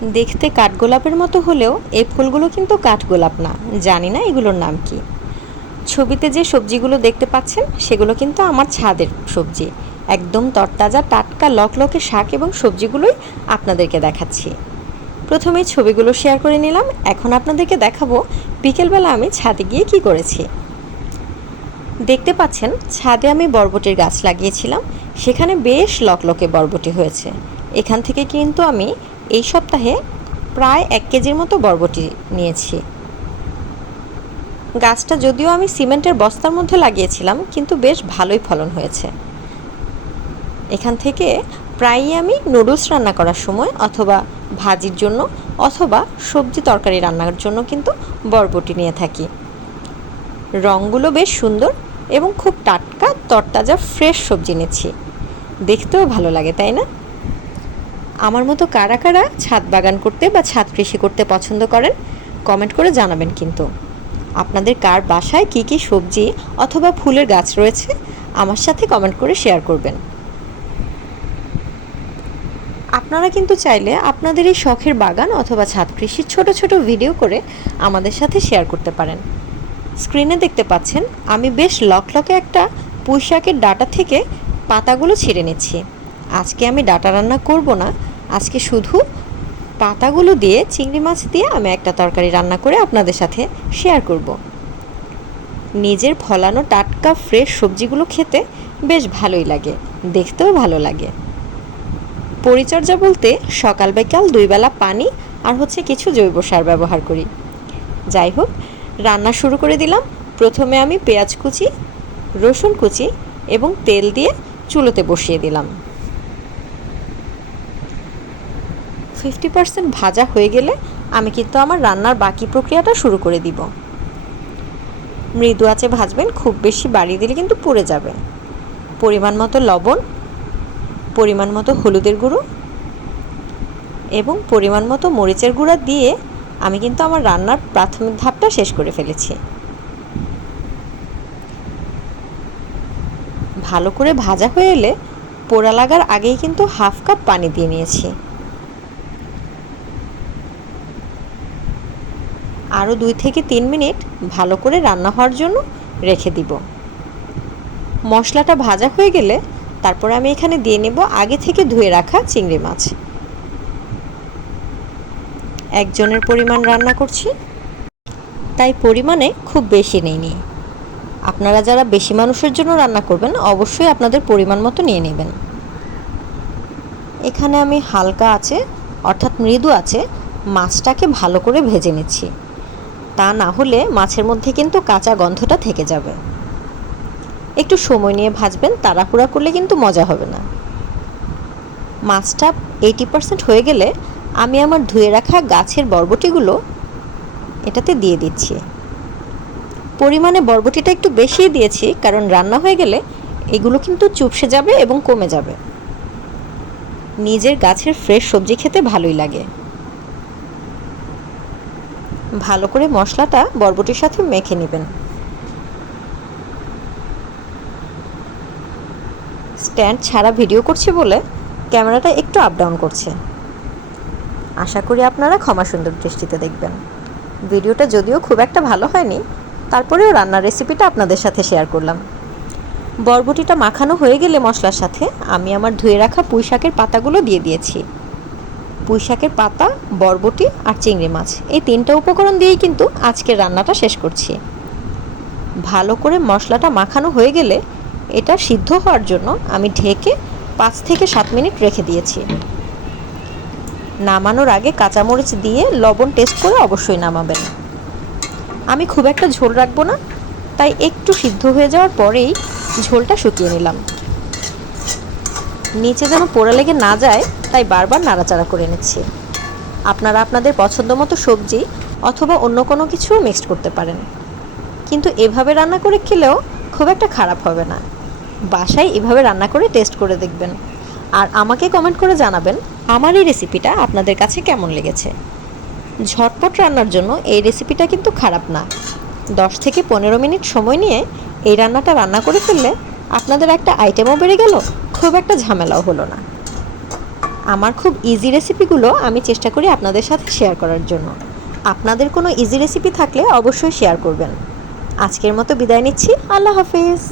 দেখতে কাঠগোলাপের মতো হলেও এই ফুলগুলো কিন্তু কাঠগোলাপ না। জানি না এগুলোর নাম কি। ছবিতে যে সবজিগুলো দেখতে পাচ্ছেন সেগুলো কিন্তু আমার ছাদের সবজি। একদম তরতাজা টাটকা লকলকে শাক এবং সবজিগুলোই আপনাদেরকে দেখাচ্ছি। প্রথমেই ছবিগুলো শেয়ার করে নিলাম। এখন আপনাদেরকে দেখাবো বিকেলবেলা আমি ছাদে গিয়ে কি করেছি। দেখতে পাচ্ছেন ছাদে আমি বরবটির গাছ লাগিয়েছিলাম, সেখানে বেশ লকলকে বরবটি হয়েছে। এখান থেকে কিন্তু আমি এই সপ্তাহে প্রায় 1 কেজির মতো বরবটি নিয়েছি। গাছটা যদিও আমি সিমেন্টের বস্তার মধ্যে লাগিয়েছিলাম, কিন্তু বেশ ভালোই ফলন হয়েছে। এখান থেকে প্রায়ই আমি নুডলস রান্না করার সময় অথবা ভাজির জন্য অথবা সবজি তরকারি রান্নার জন্য কিন্তু বরবটি নিয়ে থাকি। রঙগুলো বেশ সুন্দর এবং খুব টাটকা তরতাজা ফ্রেশ সবজি নিচ্ছি। দেখতেও ভালো লাগে, তাই না? আমার মতো কারা কারা ছাদ বাগান করতে বা ছাদ কৃষি করতে পছন্দ করেন কমেন্ট করে জানাবেন। কিন্তু আপনাদের কার বাসায় কি কি সবজি অথবা ফুলের গাছ রয়েছে আমার সাথে কমেন্ট করে শেয়ার করবেন। আপনারা কিন্তু চাইলে আপনাদের এই শখের বাগান অথবা ছাদ কৃষির ছোট ছোট ভিডিও করে আমাদের সাথে শেয়ার করতে পারেন। স্ক্রিনে দেখতে পাচ্ছেন আমি বেশ লকলকে একটা পুঁই শাকের ডাঁটা থেকে পাতাগুলো ছিঁড়ে নিচ্ছি। আজকে আমি ডাঁটা রান্না করব না, আজকে শুধু পাতাগুলো দিয়ে চিংড়ি মাছ দিয়ে আমি একটা তরকারি রান্না করে আপনাদের সাথে শেয়ার করব। নিজের ফলানো টাটকা ফ্রেশ সবজিগুলো খেতে বেশ ভালোই লাগে, দেখতেও ভালো লাগে। পরিচর্যা বলতে সকাল বিকাল 2 বেলা পানি আর কিছু জৈব সার ব্যবহার করি। যাই হোক, রান্না শুরু করে দিলাম। প্রথমে আমি পেঁয়াজ কুচি, রসুন কুচি এবং তেল দিয়ে চুলোতে বসিয়ে দিলাম। 50% ভাজা হয়ে গেলে আমি কিন্তু আমার রান্নার বাকি প্রক্রিয়াটা শুরু করে দিব। মৃদু আঁচে ভাজবেন, খুব বেশি বাড়িয়ে দিলে কিন্তু পুড়ে যাবে। পরিমাণ মতো লবণ, পরিমাণ মতো হলুদের গুঁড়ো এবং পরিমাণ মতো মরিচের গুঁড়া দিয়ে আমি কিন্তু আমার রান্নার প্রাথমিক ধাপটা শেষ করে ফেলেছি। ভালো করে ভাজা হয়ে এলে পোড়া লাগার আগেই কিন্তু 1/2 কাপ পানি দিয়ে নিয়েছি। আরও 2 থেকে 3 মিনিট ভালো করে রান্না হওয়ার জন্য রেখে দিব। মশলাটা ভাজা হয়ে গেলে তারপর আমি এখানে দিয়ে নেব আগে থেকে ধুয়ে রাখা চিংড়ি মাছ। একজনের পরিমাণ রান্না করছি, তাই পরিমাণে খুব বেশি নেইনি। আপনারা যারা বেশি মানুষের জন্য রান্না করবেন অবশ্যই আপনাদের পরিমাণ মতো নিয়ে নেবেন। এখানে আমি হালকা আছে অর্থাৎ মৃদু আছে মাছটাকে ভালো করে ভেজে নিচ্ছি। তা না হলে মাছের মধ্যে কিন্তু কাঁচা গন্ধটা থেকে যাবে। একটু সময় নিয়ে ভাজবেন, তাড়াহুড়া করলে কিন্তু মজা হবে না। মাছটা 80% হয়ে গেলে আমি আমার ধুয়ে রাখা গাছের বরবটিগুলো এটাতে দিয়ে দিচ্ছি। পরিমাণে বরবটিটা একটু বেশি দিয়েছি, কারণ রান্না হয়ে গেলে এগুলো কিন্তু চুপসে যাবে এবং কমে যাবে। নিজের গাছের ফ্রেশ সবজি খেতে ভালোই লাগে। ভালো করে মশলাটা বরবটির সাথে মেখে নেবেন। স্ট্যান্ড ছাড়া ভিডিও করছি বলে ক্যামেরাটা একটু আপ ডাউন করছে। আশা করি আপনারা ক্ষমা সুন্দর দৃষ্টিতে দেখবেন। ভিডিওটা যদিও খুব একটা ভালো হয়নি, তারপরেও রান্নার রেসিপিটা আপনাদের সাথে শেয়ার করলাম। বরবটিটা মাখানো হয়ে গেলে মশলার সাথে আমি আমার ধুয়ে রাখা পুঁই শাকের পাতাগুলো দিয়ে দিয়েছি। পুঁই শাকের পাতা, বরবটি আর চিংড়ি মাছ, এই 3টা উপকরণ দিয়েই কিন্তু আজকের রান্নাটা শেষ করছি। ভালো করে মশলাটা মাখানো হয়ে গেলে এটা সিদ্ধ হওয়ার জন্য আমি ঢেকে 5 থেকে 7 মিনিট রেখে দিয়েছি। নামানোর আগে কাঁচামরিচ দিয়ে লবণ টেস্ট করে অবশ্যই নামাবেন। আমি খুব একটা ঝোল রাখবো না, তাই একটু সিদ্ধ হয়ে যাওয়ার পরেই ঝোলটা শুকিয়ে নিলাম। নিচে যেন পোড়া লেগে না যায় তাই বারবার নাড়াচাড়া করে নিচ্ছি। আপনারা আপনাদের পছন্দ মতো সবজি অথবা অন্য কোনো কিছু মিক্সড করতে পারেন, কিন্তু এভাবে রান্না করে খেলেও খুব একটা খারাপ হবে না। বাসায় এভাবে রান্না করে টেস্ট করে দেখবেন আর আমাকে কমেন্ট করে জানাবেন আমার এই রেসিপিটা আপনাদের কাছে কেমন লেগেছে। ঝটপট রান্নার জন্য এই রেসিপিটা কিন্তু খারাপ না। 10 থেকে 15 মিনিট সময় নিয়ে এই রান্নাটা রান্না করে ফেললে আপনাদের একটা আইটেমও বেড়ে গেল, খুব একটা ঝামেলাও হলো না। আমার খুব ইজি রেসিপিগুলো আমি চেষ্টা করি আপনাদের সাথে শেয়ার করার জন্য। আপনাদের কোনো ইজি রেসিপি থাকলে অবশ্যই শেয়ার করবেন। আজকের মতো বিদায় নিচ্ছি। আল্লাহ হাফেজ।